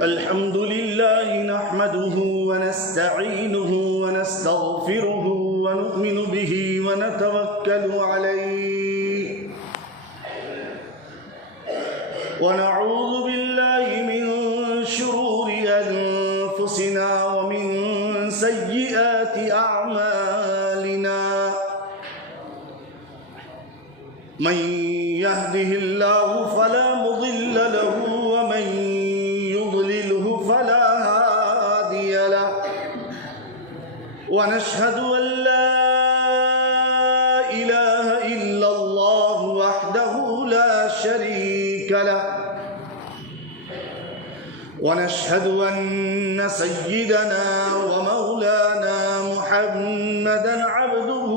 الحمد لله نحمده ونستعينه ونستغفره ونؤمن به ونتوكل عليه ونعوذ بالله من شرور أنفسنا ومن سيئات أعمالنا من يهده الله فلا مضل له ومن يضلله فلا هادي له ونشهد أن لا إله إلا الله وحده لا شريك له ونشهد أن سيدنا ومولانا محمدا عبده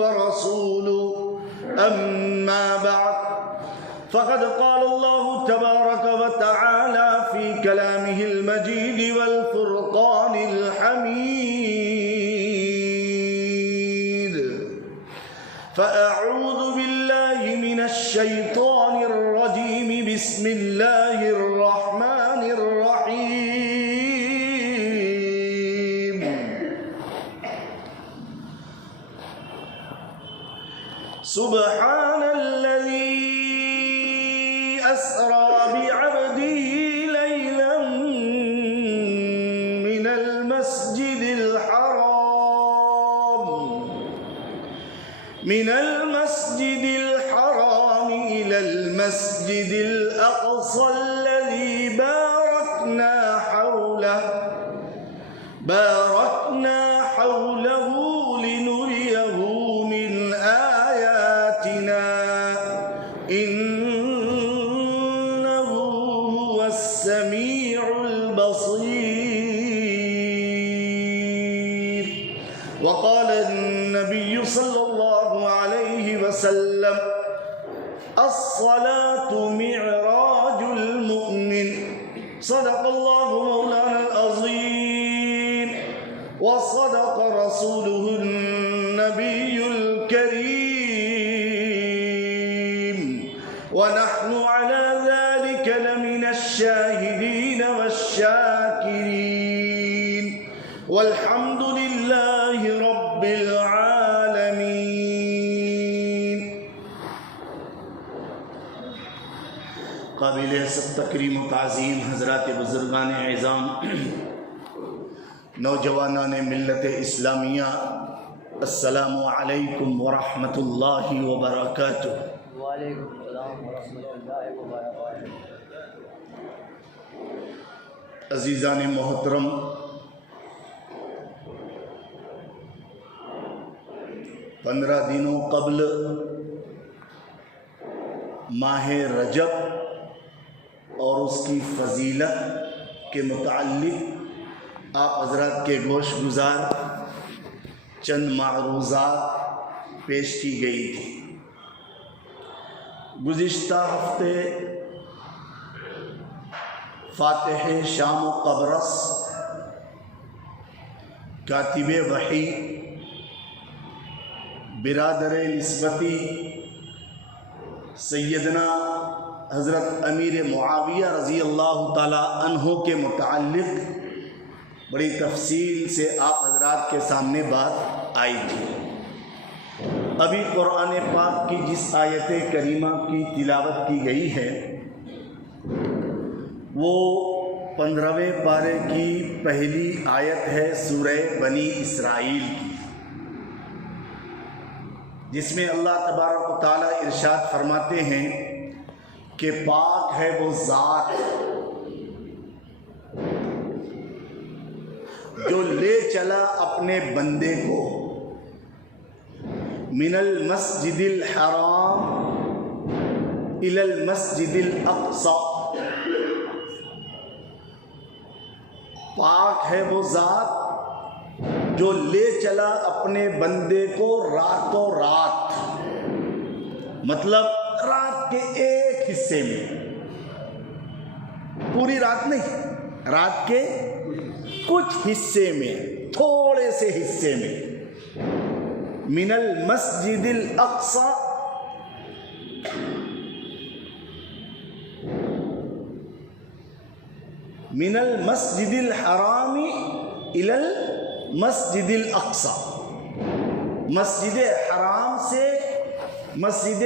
ورسوله أما بعد فقد قال الله تبارك وتعالى في كلامه المجيد والفرقان الحميد فأعوذ بالله من الشيطان الرجيم بسم الله الرحمن الرحيم سبحان الذي أسرى بعبده ليلا من المسجد الحرام إلى المسجد الأقصى الذي باركنا حوله لنريه من آياتنا إنه هو السميع البصير وقال النبي صلى الله عليه وسلم الصلاة معراج المؤمن صدق الله مولانا العظيم وصدق رسوله النبي الكريم ونحن على ذلك لمن الشاهدين والشاكرين والحمد لله رب العالمين. قابل سب تکریم و تعظیم حضرات بزرگان اعظام، نوجوانان ملت اسلامیہ، السلام علیکم ورحمۃ اللہ وبرکاتہ. وعلیکم السلام ورحمۃ اللہ وبرکاتہ. عزیزان محترم، 15 دنوں قبل ماہ رجب اور اس کی فضیلت کے متعلق آپ حضرات کے گوش گزار چند معروضات پیش کی گئی تھی. گزشتہ ہفتے فاتح شام و قبرص، کاتب وحی، برادر نسبتی سیدنا حضرت امیر معاویہ رضی اللہ تعالی عنہ کے متعلق بڑی تفصیل سے آپ حضرات کے سامنے بات آئی تھی. ابھی قرآن پاک کی جس آیت کریمہ کی تلاوت کی گئی ہے وہ 15ویں پارے کی پہلی آیت ہے سورہ بنی اسرائیل کی، جس میں اللہ تبارک و تعالیٰ ارشاد فرماتے ہیں کہ پاک ہے وہ ذات جو لے چلا اپنے بندے کو من المسجد الحرام الی المسجد الاقصی. پاک ہے وہ ذات جو لے چلا اپنے بندے کو راتوں رات، مطلب رات کے ایک حصے میں، پوری رات نہیں، رات کے کچھ حصے میں، تھوڑے سے حصے میں، من المسجد الاقصی من المسجد الحرام الی المسجد الاقصی، مسجد حرام سے مسجد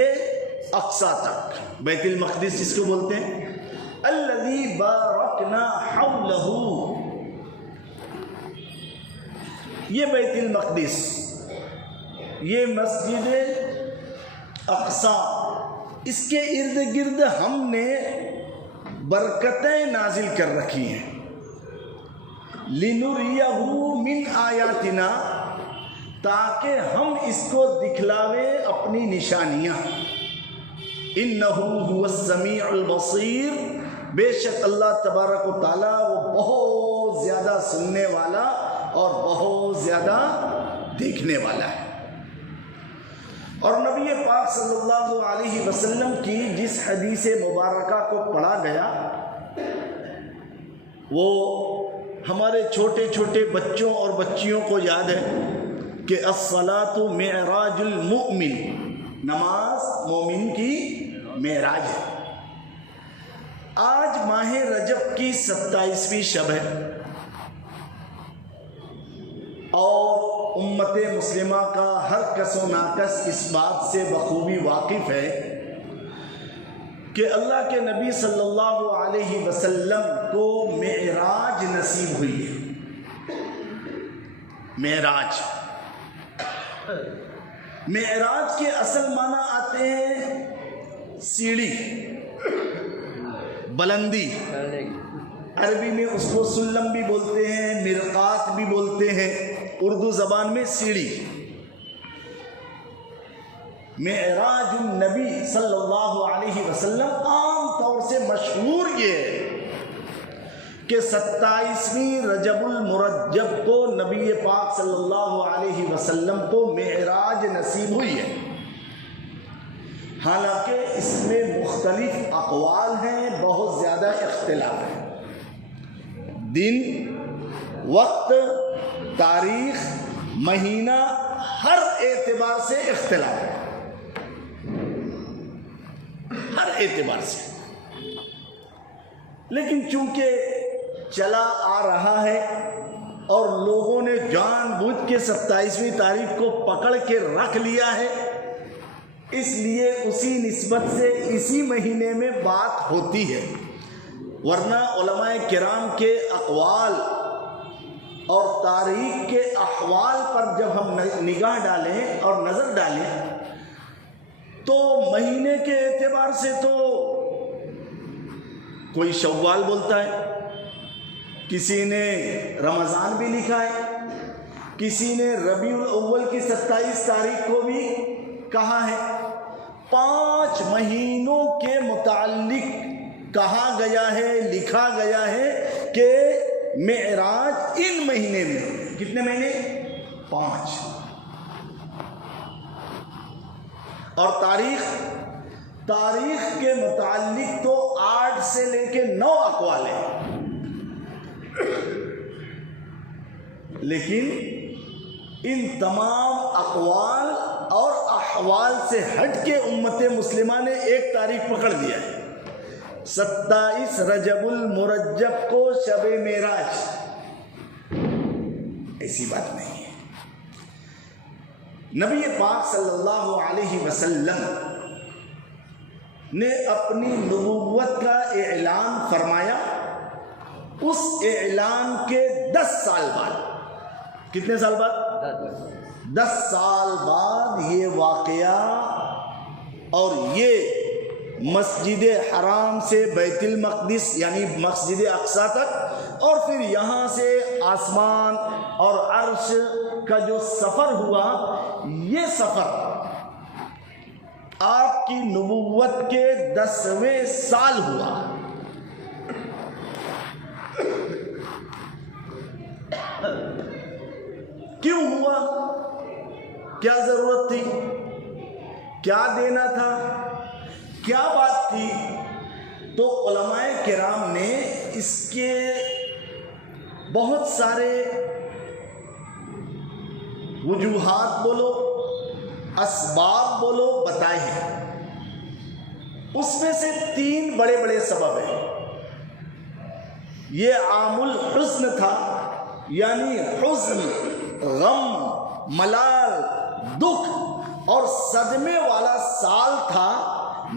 اقصی تک، بیت المقدس جس کو بولتے ہیں، الذی بارکنا حولہ، یہ بیت المقدس، یہ مسجد اقصی، اس کے ارد گرد ہم نے برکتیں نازل کر رکھی ہیں، لِنُرِيَهُ مِنْ آیاتنا، تاکہ ہم اس کو دکھلاوے اپنی نشانیاں، اِنَّهُ هُوَ السَّمِيعُ الْبَصِيرُ، بے شک اللہ تبارک و تعالیٰ وہ بہت زیادہ سننے والا اور بہت زیادہ دیکھنے والا ہے۔ اور نبی پاک صلی اللہ علیہ وسلم کی جس حدیث مبارکہ کو پڑھا گیا، وہ ہمارے چھوٹے چھوٹے بچوں اور بچیوں کو یاد ہے کہ الصلاۃ معراج المؤمن، نماز مومن کی معراج ہے۔ آج ماہ رجب کی 27ویں شب ہے، اور امت مسلمہ کا ہر کس و ناکس اس بات سے بخوبی واقف ہے کہ اللہ کے نبی صلی اللہ علیہ وسلم کو معراج نصیب ہوئی ہے۔ معراج، معراج کے اصل معنی آتے ہیں سیڑھی، بلندی، عربی میں اس کو سلم بھی بولتے ہیں، مرقات بھی بولتے ہیں، اردو زبان میں سیڑھی۔ معراج النبی صلی اللہ علیہ وسلم عام طور سے مشہور یہ ہے کہ 27ویں رجب المرجب کو نبی پاک صلی اللہ علیہ وسلم کو معراج نصیب ہوئی ہے۔ حالانکہ اس میں مختلف اقوال ہیں، بہت زیادہ اختلاف ہے، دن، وقت، تاریخ، مہینہ، ہر اعتبار سے اختلاف ہے، ہر اعتبار سے۔ لیکن چونکہ چلا آ رہا ہے اور لوگوں نے جان بوجھ کے 27ویں تاریخ کو پکڑ کے رکھ لیا ہے، اس لیے اسی نسبت سے اسی مہینے میں بات ہوتی ہے، ورنہ علماء کرام کے اقوال اور تاریخ کے احوال پر جب ہم نگاہ ڈالیں اور نظر ڈالیں تو مہینے کے اعتبار سے تو کوئی شوال بولتا ہے، کسی نے رمضان بھی لکھا ہے، کسی نے ربیع الاول کی 27 تاریخ کو بھی کہا ہے۔ 5 مہینوں کے متعلق کہا گیا ہے، لکھا گیا ہے کہ معراج ان مہینے میں، کتنے مہینے؟ 5۔ اور تاریخ کے متعلق تو 8 سے لے کے 9 اقوال ہیں، لیکن ان تمام اقوال اور احوال سے ہٹ کے امت مسلمہ نے ایک تاریخ پکڑ دیا ہے، 27 رجب المرجب کو شب معراج۔ ایسی بات نہیں ہے۔ نبی پاک صلی اللہ علیہ وسلم نے اپنی نبوت کا اعلان فرمایا، اس اعلان کے 10 سال بعد، کتنے سال بعد؟ 10 سال بعد یہ واقعہ اور یہ مسجد حرام سے بیت المقدس یعنی مسجد اقصی تک، اور پھر یہاں سے آسمان اور عرش کا جو سفر ہوا، یہ سفر آپ کی نبوت کے 10ویں سال ہوا۔ کیوں ہوا؟ کیا ضرورت تھی؟ کیا دینا تھا؟ کیا بات تھی؟ تو علماء کرام نے اس کے بہت سارے وجوہات بولو، اسباب بولو، بتائے ہیں۔ اس میں سے 3 بڑے بڑے سبب ہیں۔ یہ عام الحزن تھا، یعنی حزن، غم، ملال، دکھ اور صدمے والا سال تھا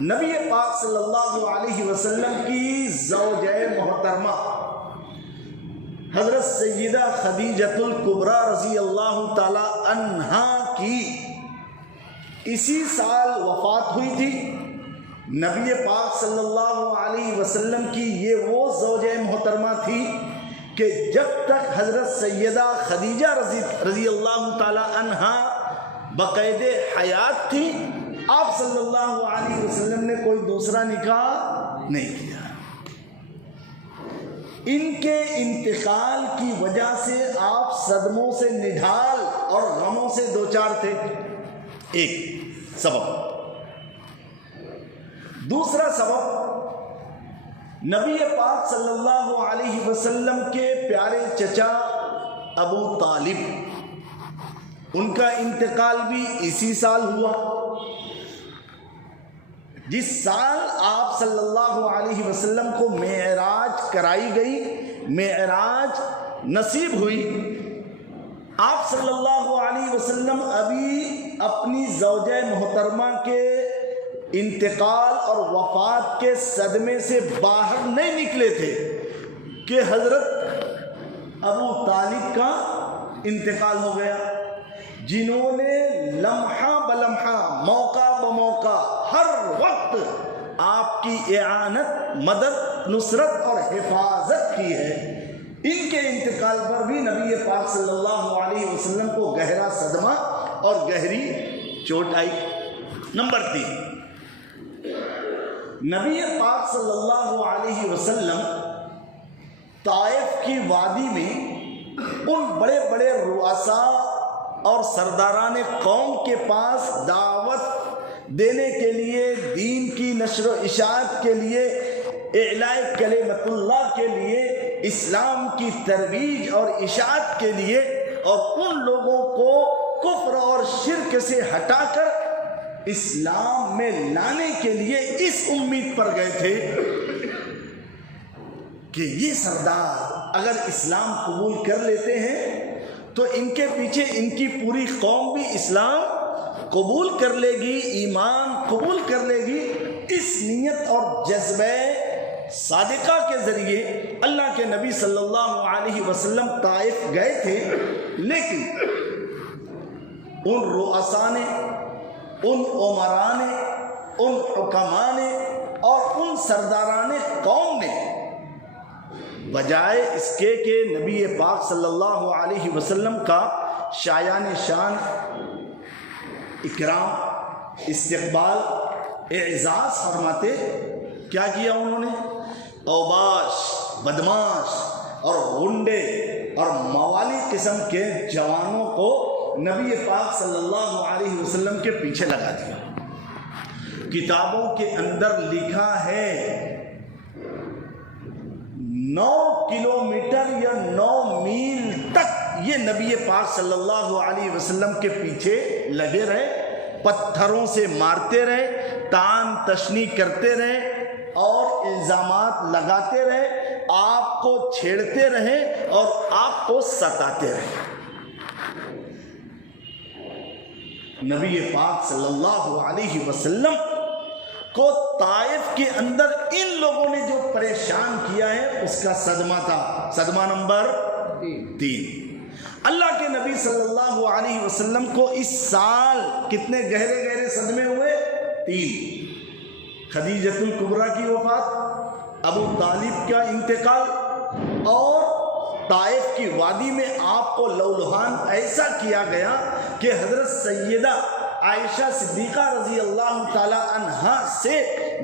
نبی پاک صلی اللہ علیہ وسلم کی زوجہ محترمہ حضرت سیدہ خدیجۃ الکبریٰ رضی اللہ تعالی عنہا کی اسی سال وفات ہوئی تھی۔ نبی پاک صلی اللہ علیہ وسلم کی یہ وہ زوجہ محترمہ تھی کہ جب تک حضرت سیدہ خدیجہ رضی اللہ تعالی عنہا بقید حیات تھی، آپ صلی اللہ علیہ وسلم نے کوئی دوسرا نکاح نہیں کیا۔ ان کے انتقال کی وجہ سے آپ صدموں سے نڈھال اور غموں سے دوچار تھے، ایک سبب۔ دوسرا سبب، نبی پاک صلی اللہ علیہ وسلم کے پیارے چچا ابو طالب، ان کا انتقال بھی اسی سال ہوا جس سال آپ صلی اللہ علیہ وسلم کو معراج کرائی گئی، معراج نصیب ہوئی۔ آپ صلی اللہ علیہ وسلم ابھی اپنی زوجہ محترمہ کے انتقال اور وفات کے صدمے سے باہر نہیں نکلے تھے کہ حضرت ابو طالب کا انتقال ہو گیا، جنہوں نے لمحہ بلمحہ، موقع بموقع، ہر وقت آپ کی اعانت، مدد، نصرت اور حفاظت کی ہے۔ ان کے انتقال پر بھی نبی پاک صلی اللہ علیہ وسلم کو گہرا صدمہ اور گہری چوٹ آئی۔ نمبر 3، نبی پاک صلی اللہ علیہ وسلم طائف کی وادی میں ان بڑے بڑے رؤساء اور سرداران قوم کے پاس دعوت دینے کے لیے، دین کی نشر و اشاعت کے لیے، اعلاء کلمت اللہ کے لیے، اسلام کی ترویج اور اشاعت کے لیے، اور ان لوگوں کو کفر اور شرک سے ہٹا کر اسلام میں لانے کے لیے اس امید پر گئے تھے کہ یہ سردار اگر اسلام قبول کر لیتے ہیں تو ان کے پیچھے ان کی پوری قوم بھی اسلام قبول کر لے گی، ایمان قبول کر لے گی۔ اس نیت اور جذبہ صادقہ کے ذریعے اللہ کے نبی صلی اللہ علیہ وسلم طائف گئے تھے، لیکن ان رؤساء نے، ان عمراء نے، ان حکماء نے اور ان سرداران قوم نے بجائے اس کے کہ نبی پاک صلی اللہ علیہ وسلم کا شایان شان اکرام، استقبال، اعزاز فرماتے، کیا کیا انہوں نے؟ اوباش، بدماش اور غنڈے اور موالی قسم کے جوانوں کو نبی پاک صلی اللہ علیہ وسلم کے پیچھے لگا دیا۔ کتابوں کے اندر لکھا ہے 9 کلومیٹر یا 9 میل تک یہ نبی پاک صلی اللہ علیہ وسلم کے پیچھے لگے رہے، پتھروں سے مارتے رہے، تان تشنی کرتے رہے اور الزامات لگاتے رہے، آپ کو چھیڑتے رہے اور آپ کو ستاتے رہے۔ نبی پاک صلی اللہ علیہ وسلم کو طائف کے اندر ان لوگوں نے جو پریشان کیا ہے اس کا صدمہ تھا۔ صدمہ نمبر 3، اللہ کے نبی صلی اللہ علیہ وسلم کو اس سال کتنے گہرے گہرے صدمے ہوئے؟ 3، خدیجۃ الکبریٰ کی وفات، ابو طالب کا انتقال، اور طائف کی وادی میں آپ کو لولہان ایسا کیا گیا کہ حضرت سیدہ عائشہ صدیقہ رضی اللہ تعالی عنہا سے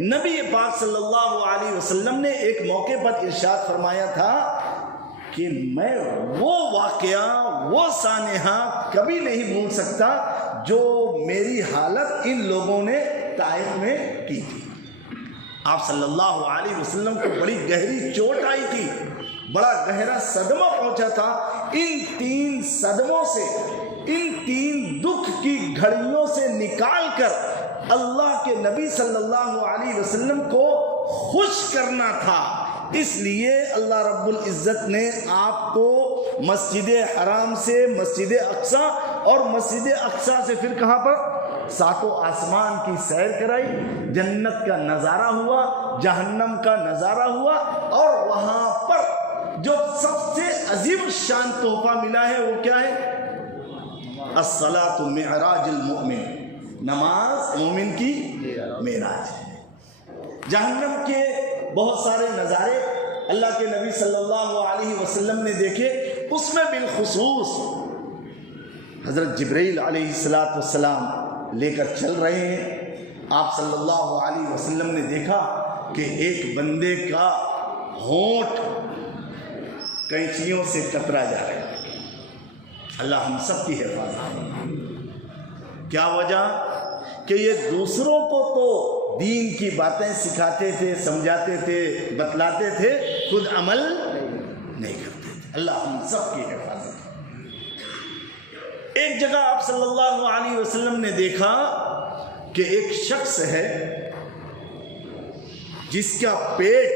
نبی پاک صلی اللہ علیہ وسلم نے ایک موقع پر ارشاد فرمایا تھا کہ میں وہ واقعہ، وہ سانحہ کبھی نہیں بھول سکتا جو میری حالت ان لوگوں نے طائف میں کی تھی۔ آپ صلی اللہ علیہ وسلم کو بڑی گہری چوٹ آئی تھی، بڑا گہرا صدمہ پہنچا تھا۔ ان 3 صدموں سے، ان 3 دکھ کی گھڑیوں سے نکال کر اللہ کے نبی صلی اللہ علیہ وسلم کو خوش کرنا تھا، اس لیے اللہ رب العزت نے آپ کو مسجد حرام سے مسجد اقصی اور مسجد اقصی سے پھر کہاں پر ساتوں آسمان کی سیر کرائی، جنت کا نظارہ ہوا، جہنم کا نظارہ ہوا، اور وہاں پر جو سب سے عظیم شان تحفہ ملا ہے وہ کیا ہے؟ الصلاۃ معراج المؤمن، نماز مومن کی معراج ہے۔ جہنم کے بہت سارے نظارے اللہ کے نبی صلی اللہ علیہ وسلم نے دیکھے، اس میں بالخصوص حضرت جبرائیل علیہ السلام لے کر چل رہے ہیں۔ آپ صلی اللہ علیہ وسلم نے دیکھا کہ ایک بندے کا ہونٹ کینچیوں سے کترا جا رہا ہے۔ اللہ ہم سب کی حفاظت۔ کیا وجہ؟ کہ یہ دوسروں کو تو دین کی باتیں سکھاتے تھے، سمجھاتے تھے، بتلاتے تھے، خود عمل نہیں کرتے تھے۔ اللہ ہم سب کی حفاظت۔ ایک جگہ آپ صلی اللہ علیہ وسلم نے دیکھا کہ ایک شخص ہے جس کا پیٹ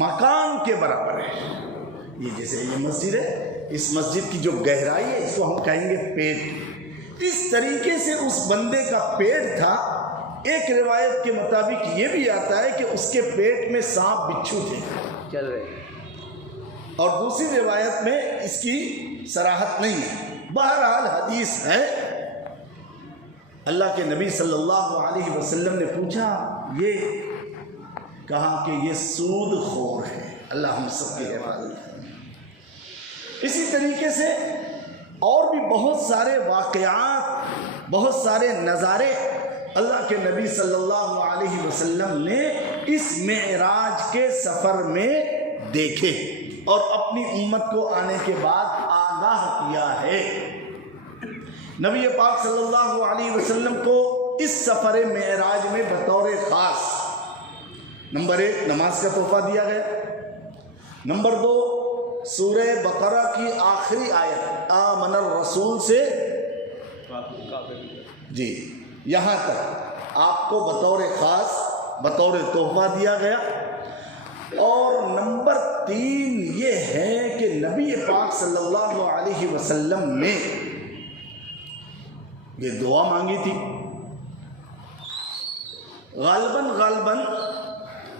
مکان کے برابر ہے۔ یہ جیسے یہ مسجد ہے، اس مسجد کی جو گہرائی ہے اس کو ہم کہیں گے پیٹ۔ اس طریقے سے اس بندے کا پیٹ تھا۔ ایک روایت کے مطابق یہ بھی آتا ہے کہ اس کے پیٹ میں سانپ بچھو تھے چل رہے، اور دوسری روایت میں اس کی صراحت نہیں ہے۔ بہرحال حدیث ہے۔ اللہ کے نبی صلی اللہ علیہ وسلم نے پوچھا، یہ کہا کہ یہ سود خور ہے۔ اللہ ہم سب کی حفاظت۔ اسی طریقے سے اور بھی بہت سارے واقعات، بہت سارے نظارے اللہ کے نبی صلی اللہ علیہ وسلم نے اس معراج کے سفر میں دیکھے اور اپنی امت کو آنے کے بعد آگاہ کیا ہے۔ نبی پاک صلی اللہ علیہ وسلم کو اس سفر معراج میں بطور خاص نمبر 1 نماز کا تحفہ دیا گیا، نمبر 2 سورہ بقرہ کی آخری آیت آمن الرسول سے جی یہاں تک آپ کو بطور خاص بطور تحفہ دیا گیا۔ اور نمبر 3 یہ ہے کہ نبی پاک صلی اللہ علیہ وسلم نے یہ دعا مانگی تھی غالباً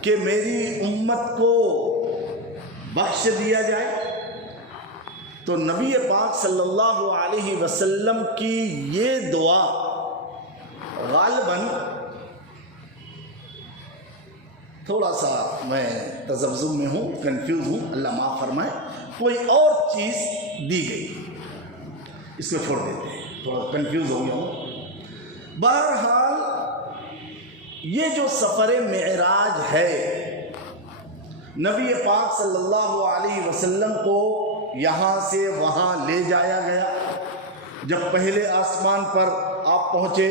کہ میری امت کو بخش دیا جائے، تو نبی پاک صلی اللہ علیہ وسلم کی یہ دعا غالباً تھوڑا سا میں تذبذب میں ہوں، کنفیوز ہوں، اللہ معاف فرمائے، کوئی اور چیز دی گئی، اس کو چھوڑ دیتے ہیں، تھوڑا کنفیوز ہو گیا ہوں۔ بہرحال یہ جو سفر معراج ہے، نبی پاک صلی اللہ علیہ وسلم کو یہاں سے وہاں لے جایا گیا۔ جب پہلے آسمان پر آپ پہنچے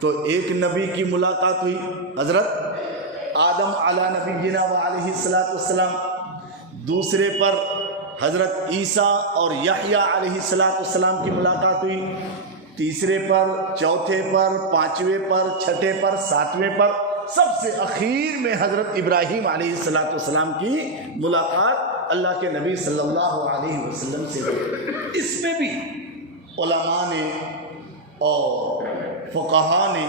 تو ایک نبی کی ملاقات ہوئی، حضرت آدم علی نبینا و علیہ السلام، دوسرے پر حضرت عیسیٰ اور یحییٰ علیہ السلام کی ملاقات ہوئی، تیسرے پر، چوتھے پر، پانچویں پر، چھٹے پر، ساتویں پر، سب سے اخیر میں حضرت ابراہیم علیہ السلام کی ملاقات اللہ کے نبی صلی اللہ علیہ وسلم سے ہوئی۔ اس میں بھی علماء نے اور فقہاء نے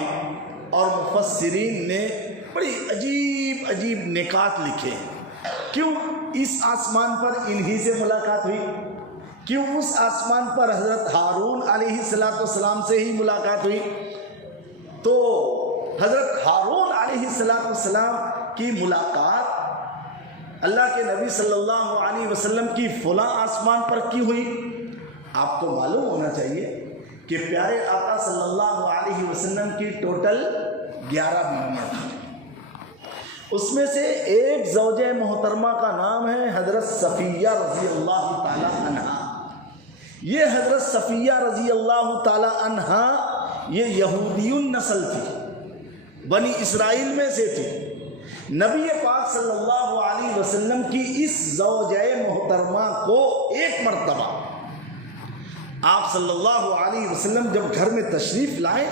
اور مفسرین نے بڑی عجیب نکات لکھے۔ کیوں اس آسمان پر انہی سے ملاقات ہوئی؟ کیوں اس آسمان پر حضرت ہارون علیہ السلام سے ہی ملاقات ہوئی؟ تو حضرت ہارون علیہ السلام کی ملاقات اللہ کے نبی صلی اللہ علیہ وسلم کی فلاں آسمان پر کی ہوئی؟ آپ کو معلوم ہونا چاہیے کہ پیارے آقا صلی اللہ علیہ وسلم کی ٹوٹل 11 بیویاں تھیں۔ اس میں سے ایک زوجہ محترمہ کا نام ہے حضرت صفیہ رضی اللہ تعالی عنہا۔ یہ حضرت صفیہ رضی اللہ تعالی عنہا یہ یہودی النسل تھی، بنی اسرائیل میں سے تھی۔ نبی پاک صلی اللہ علیہ وسلم کی اس زوجہ محترمہ کو ایک مرتبہ آپ صلی اللہ علیہ وسلم جب گھر میں تشریف لائے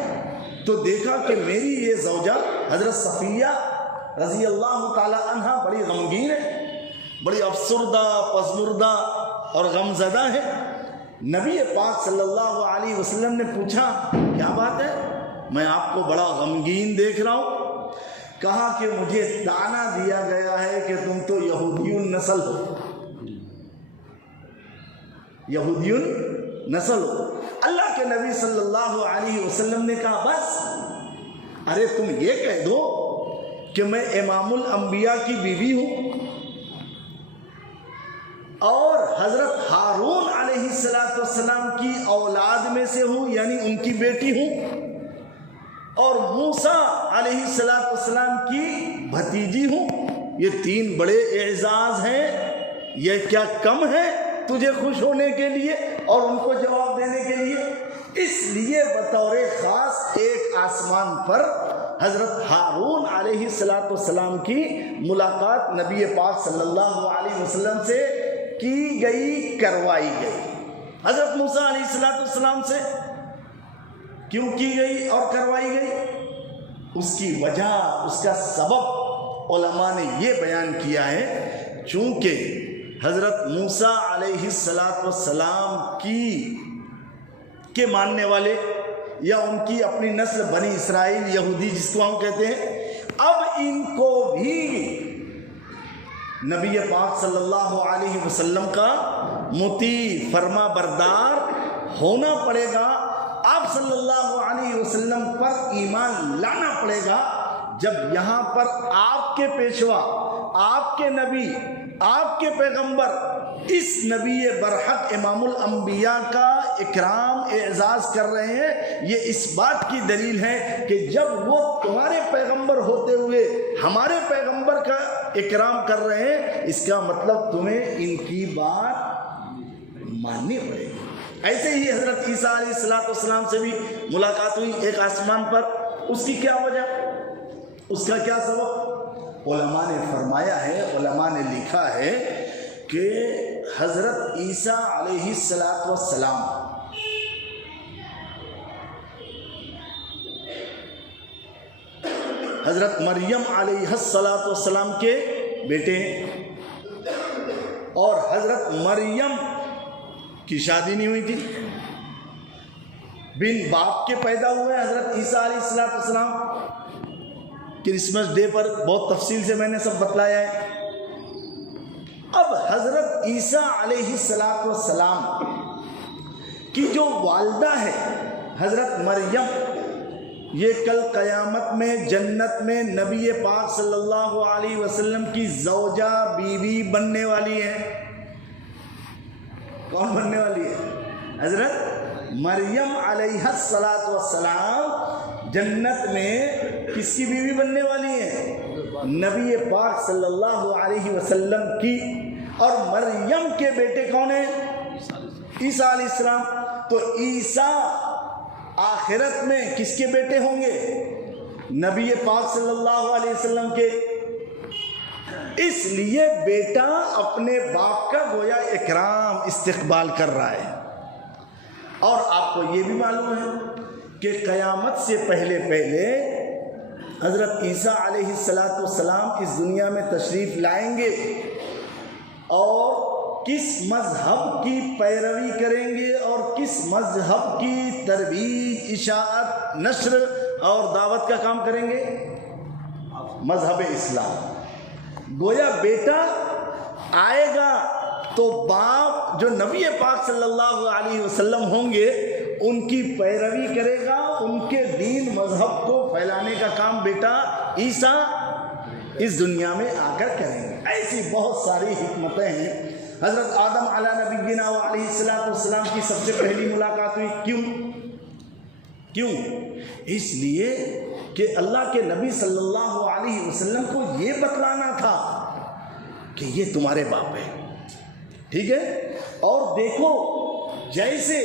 تو دیکھا کہ میری یہ زوجہ حضرت صفیہ رضی اللہ تعالی عنہ بڑی غمگین ہے، بڑی افسردہ، پژمردہ اور غمزدہ ہے۔ نبی پاک صلی اللہ علیہ وسلم نے پوچھا کیا بات ہے، میں آپ کو بڑا غمگین دیکھ رہا ہوں۔ کہا کہ مجھے طعنہ دیا گیا ہے کہ تم تو یہودیون نسل ہو، یہودیون نسل ہو۔ اللہ کے نبی صلی اللہ علیہ وسلم نے کہا بس، ارے تم یہ کہہ دو کہ میں امام الانبیاء کی بیوی ہوں اور حضرت ہارون علیہ السلام کی اولاد میں سے ہوں، یعنی ان کی بیٹی ہوں، اور موسیٰ علیہ السلام کی بھتیجی ہوں۔ یہ تین بڑے اعزاز ہیں، یہ کیا کم ہے تجھے خوش ہونے کے لیے اور ان کو جواب دینے کے لیے؟ اس لیے بطور خاص ایک آسمان پر حضرت ہارون علیہ السلام کی ملاقات نبی پاک صلی اللہ علیہ وسلم سے کی گئی، کروائی گئی۔ حضرت موسیٰ علیہ السلام سے کیوں کی گئی اور کروائی گئی؟ اس کی وجہ، اس کا سبب علماء نے یہ بیان کیا ہے، چونکہ حضرت موسیٰ علیہ السلام کے ماننے والے یا ان کی اپنی نسل بنی اسرائیل، یہودی جس کو ہم کہتے ہیں، اب ان کو بھی نبی پاک صلی اللہ علیہ وسلم کا مطیع، فرما بردار ہونا پڑے گا، آپ صلی اللہ علیہ وسلم پر ایمان لانا پڑے گا۔ جب یہاں پر آپ کے پیشوا، آپ کے نبی، آپ کے پیغمبر اس نبی برحق امام الانبیاء کا اکرام اعزاز کر رہے ہیں، یہ اس بات کی دلیل ہے کہ جب وہ تمہارے پیغمبر ہوتے ہوئے ہمارے پیغمبر کا اکرام کر رہے ہیں، اس کا مطلب تمہیں ان کی بات ماننی پڑے گی۔ ایسے ہی حضرت عیسیٰ علیہ السلام سے بھی ملاقات ہوئی ایک آسمان پر، اس کی کیا وجہ، اس کا کیا سبب؟ علماء نے فرمایا ہے، علماء نے لکھا ہے کہ حضرت عیسیٰ علیہ السلام حضرت مریم علیہ السلام کے بیٹے ہیں، اور حضرت مریم کی شادی نہیں ہوئی تھی، بن باپ کے پیدا ہوئے حضرت عیسیٰ علیہ السلام۔ کرسمس ڈے پر بہت تفصیل سے میں نے سب بتلایا ہے۔ اب حضرت عیسیٰ علیہ السلام کی جو والدہ ہے حضرت مریم، یہ کل قیامت میں جنت میں نبی پاک صلی اللہ علیہ وسلم کی زوجہ، بیوی بننے والی ہے۔ کون بننے والی ہے؟ حضرت مریم علیہ السلام جنت میں کس کی بیوی بننے والی ہے؟ نبی پاک صلی اللہ علیہ وسلم کی۔ اور مریم کے بیٹے کون ہیں؟ عیسیٰ علیہ السلام۔ تو عیسیٰ آخرت میں کس کے بیٹے ہوں گے؟ نبی پاک صلی اللہ علیہ وسلم کے۔ اس لیے بیٹا اپنے باپ کا گویا اکرام، استقبال کر رہا ہے۔ اور آپ کو یہ بھی معلوم ہے کہ قیامت سے پہلے حضرت عیسیٰ علیہ السلام اس دنیا میں تشریف لائیں گے، اور کس مذہب کی پیروی کریں گے اور کس مذہب کی ترویج، اشاعت، نشر اور دعوت کا کام کریں گے؟ مذہب اسلام۔ گویا بیٹا آئے گا تو باپ جو نبی پاک صلی اللہ علیہ وسلم ہوں گے ان کی پیروی کرے گا، ان کے دین مذہب کو پھیلانے کا کام بیٹا عیسیٰ اس دنیا میں آ کر کریں گے۔ ایسی بہت ساری حکمتیں ہیں۔ حضرت آدم علیہ نبینا علیہ السلام کی سب سے پہلی ملاقات ہوئی، کیوں؟ اس لیے کہ اللہ کے نبی صلی اللہ علیہ وسلم کو یہ بتلانا تھا کہ یہ تمہارے باپ ہے، ٹھیک ہے؟ اور دیکھو جیسے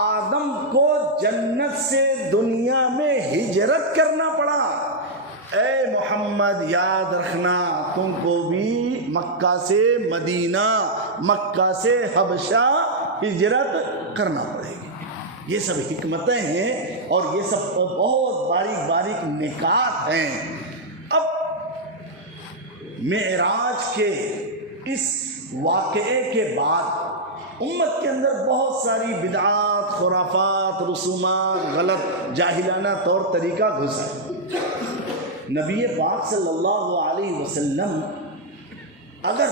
آدم کو جنت سے دنیا میں ہجرت کرنا پڑا، اے محمد یاد رکھنا تم کو بھی مکہ سے مدینہ، مکہ سے حبشہ ہجرت کرنا پڑے گی۔ یہ سب حکمتیں ہیں اور یہ سب بہت باریک باریک نکات ہیں۔ اب معراج کے اس واقعے کے بعد امت کے اندر بہت ساری بدعات، خرافات، رسومات، غلط جاہلانہ طور طریقہ گھسا۔ نبی پاک صلی اللہ علیہ وسلم اگر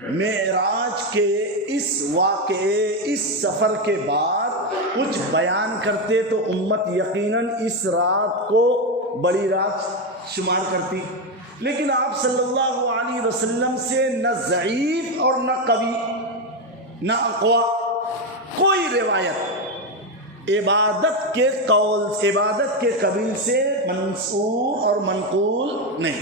معراج کے اس واقعے، اس سفر کے بعد کچھ بیان کرتے تو امت یقیناً اس رات کو بڑی رات شمار کرتی، لیکن آپ صلی اللہ علیہ وسلم سے نہ ضعیف اور نہ قوی نہ اقوا کوئی روایت عبادت کے قول، عبادت کے قبیل سے منصور اور منقول نہیں۔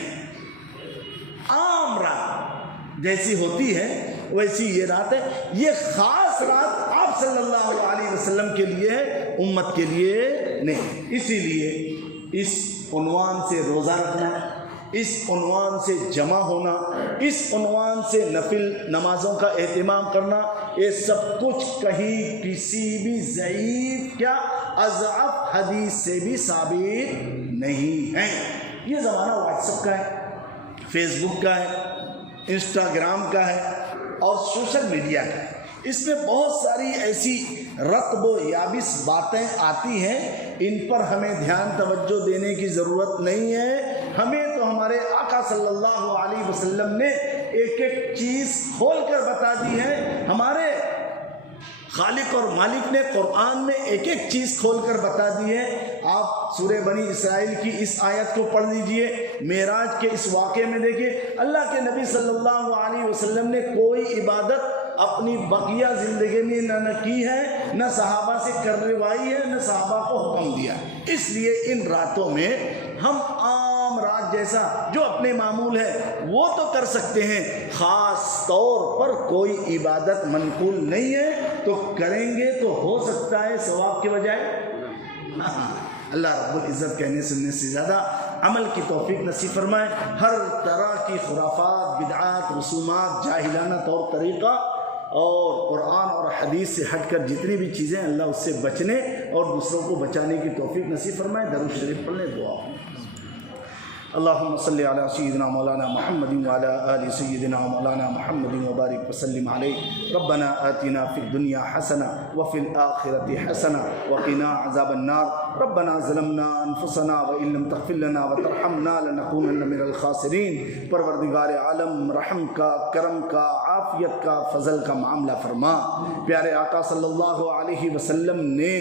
عام رات جیسی ہوتی ہے ویسی یہ رات ہے، یہ خاص رات آپ صلی اللہ علیہ وسلم کے لیے ہے، امت کے لیے نہیں۔ اسی لیے اس عنوان سے روزہ رکھنا، اس عنوان سے جمع ہونا، اس عنوان سے نفل نمازوں کا اہتمام کرنا، یہ سب کچھ کہیں کسی بھی ضعیف کیا اضعف حدیث سے بھی ثابت نہیں ہے۔ یہ زمانہ واٹس ایپ کا ہے، فیس بک کا ہے، انسٹاگرام کا ہے اور سوشل میڈیا کا ہے۔ اس میں بہت ساری ایسی رطب و یابس باتیں آتی ہیں، ان پر ہمیں دھیان توجہ دینے کی ضرورت نہیں ہے۔ ہمیں تو ہمارے آقا صلی اللہ علیہ وسلم نے ایک ایک چیز کھول کر بتا دی ہے، ہمارے خالق اور مالک نے قرآن میں ایک ایک چیز کھول کر بتا دی ہے۔ آپ سورہ بنی اسرائیل کی اس آیت کو پڑھ لیجئے، معراج کے اس واقعے میں دیکھیے اللہ کے نبی صلی اللہ علیہ وسلم نے کوئی عبادت اپنی بقیہ زندگی میں نہ کی ہے، نہ صحابہ سے کروائی ہے، نہ صحابہ کو حکم دیا۔ اس لیے ان راتوں میں ہم عام رات جیسا جو اپنے معمول ہے وہ تو کر سکتے ہیں، خاص طور پر کوئی عبادت منقول نہیں ہے، تو کریں گے تو ہو سکتا ہے ثواب کے بجائے اللہ رب العزت کہنے سننے سے زیادہ عمل کی توفیق نصیب فرمائے۔ ہر طرح کی خرافات، بدعات، رسومات، جاہلانہ طور طریقہ اور قرآن اور حدیث سے ہٹ کر جتنی بھی چیزیں اللہ اس سے بچنے اور دوسروں کو بچانے کی توفیق نصیب فرمائے۔ درود شریف پڑھ لیں، دعا۔ اللهم صل على سيدنا مولانا محمد وعلى آل سيدنا مولانا محمد وبارك وسلم عليه۔ ربنا آتنا في الدنيا حسنة وفي الآخرة حسنة وقنا عذاب النار۔ ربنا ظلمنا أنفسنا وإن لم تغفر لنا وترحمنا لنكونن من الخاسرين۔ پروردگار عالم رحم کا، کرم کا، عافیت کا، فضل کا معاملہ فرما۔ پیارے آقا صلی اللہ علیہ وسلم نے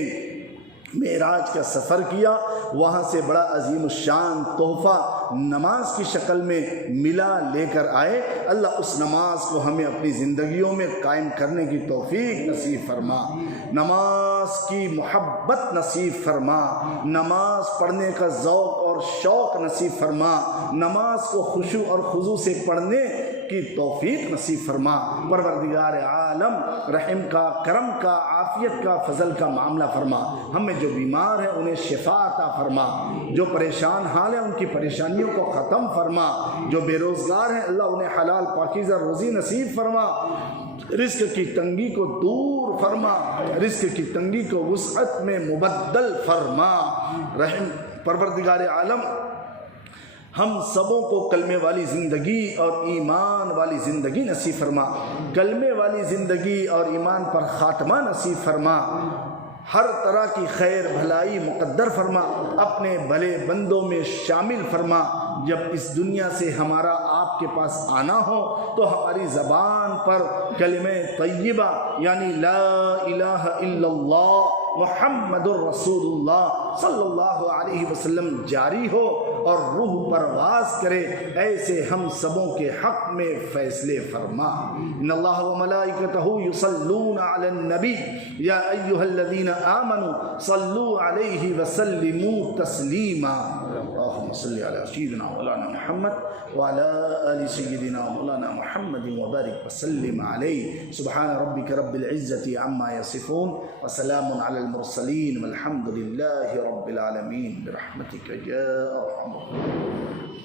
معراج کا سفر کیا، وہاں سے بڑا عظیم الشان تحفہ نماز کی شکل میں ملا، لے کر آئے۔ اللہ اس نماز کو ہمیں اپنی زندگیوں میں قائم کرنے کی توفیق نصیب فرما، نماز کی محبت نصیب فرما، نماز پڑھنے کا ذوق اور شوق نصیب فرما، نماز کو خشوع اور خضوع سے پڑھنے کی توفیق نصیب فرما۔ پروردگار عالم رحم کا، کرم کا، عافیت کا، فضل کا معاملہ فرما۔ ہم میں جو بیمار ہیں انہیں شفا عطا فرما، جو پریشان حال ہیں ان کی پریشانیوں کو ختم فرما، جو بے روزگار ہیں اللہ انہیں حلال پاکیزہ روزی نصیب فرما، رزق کی تنگی کو دور فرما، رزق کی تنگی کو وسعت میں مبدل فرما۔ رحم پروردگار عالم ہم سبوں کو کلمے والی زندگی اور ایمان والی زندگی نصیب فرما، کلمے والی زندگی اور ایمان پر خاتمہ نصیب فرما، ہر طرح کی خیر بھلائی مقدر فرما، اپنے بھلے بندوں میں شامل فرما۔ جب اس دنیا سے ہمارا آپ کے پاس آنا ہو تو ہماری زبان پر کلمہ طیبہ یعنی لا الہ الا اللہ محمد الرسول اللہ صلی اللہ علیہ وسلم جاری ہو اور روح پرواز کرے، ایسے ہم سبوں کے حق میں فیصلے فرما۔ ان اللہ و ملائکتہ یصلون علی النبی یا ایھا الذین آمنوا صلوا علیہ وسلموا تسلیما۔ اللہم صل علی سیدنا مولانا محمد وعلی آل سیدنا مولانا محمد وبارک وسلم علیہ۔ سبحان ربک رب العزت عما یصفون وسلام علی المرسلین والحمد للہ رب العالمین برحمتک یا ارحم الراحمین۔